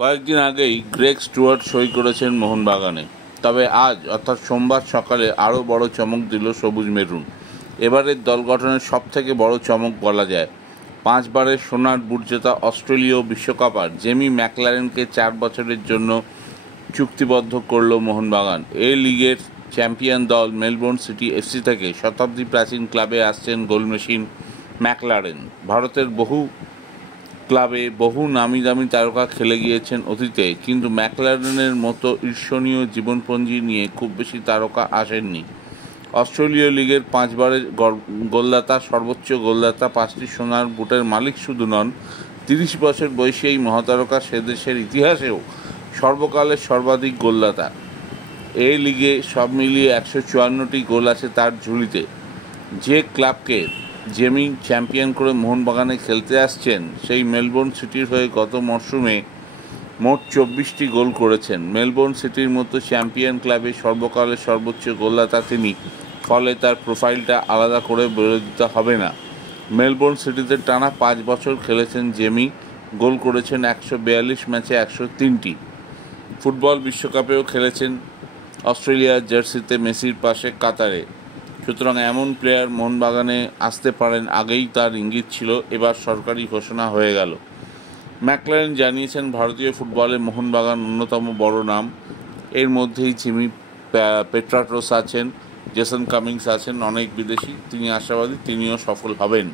কয়েকদিন আগেই Greg Stewart সই করেছেন মোহনবাগানে। তবে আজ অর্থাৎ সোমবার সকালে আরও বড় চমক দিল সবুজ মেরুন। এবারের দল গঠনের সবথেকে বড় চমক বলা যায়, 5 বারের সোনার বুট জেতা অস্ট্রেলীয় বিশ্বকাপার জেমি ম্যাকলারেনকে 4 বছরের জন্য চুক্তিবদ্ধ করল মোহনবাগান। এই লিগের চ্যাম্পিয়ন দল মেলবোর্ন সিটি এফসি থেকে শতাব্দী প্রাচীন ক্লাবে আসছেন গোলমেশিন ম্যাকলারেন। ভারতের বহু ক্লাবে বহু নামি দামি তারকা খেলে গিয়েছেন অতীতে, কিন্তু ম্যাকলারেনের মতো ঈর্ষণীয় জীবনপঞ্জি নিয়ে খুব বেশি তারকা আসেননি। অস্ট্রেলীয় লিগের 5 বারের গোলদাতা, সর্বোচ্চ গোলদাতা, 5টি সোনার বুটের মালিক শুধু নন, 30 বছর বয়সী এই মহাতারকা সে দেশের ইতিহাসেও সর্বকালের সর্বাধিক গোলদাতা। এই লিগে সব মিলিয়ে 154টি গোল আছে তার ঝুলিতে। যে ক্লাবকে জেমি চ্যাম্পিয়ন করে মোহনবাগানে খেলতে আসছেন, সেই মেলবোর্ন সিটির হয়ে গত মরশুমে মোট 24টি গোল করেছেন। মেলবোর্ন সিটির মতো চ্যাম্পিয়ন ক্লাবে সর্বকালের সর্বোচ্চ গোলদাতা তিনি, ফলে তার প্রোফাইলটা আলাদা করে বলে দিতে হবে না। মেলবোর্ন সিটিতে টানা 5 বছর খেলেছেন জেমি, গোল করেছেন 142 ম্যাচে 103টি। ফুটবল বিশ্বকাপেও খেলেছেন অস্ট্রেলিয়ার জার্সিতে মেসির পাশে কাতারে। সুতরাং এমন প্লেয়ার মোহনবাগানে আসতে পারেন, আগেই তার ইঙ্গিত ছিল, এবার সরকারি ঘোষণা হয়ে গেল। ম্যাকলারেন জানিয়েছেন, ভারতীয় ফুটবলে মোহনবাগান অন্যতম বড় নাম। এর মধ্যেই জিমি পেট্রাটোস আছেন, জেসন কামিংস আছেন, অনেক বিদেশি। তিনি আশাবাদী তিনিও সফল হবেন।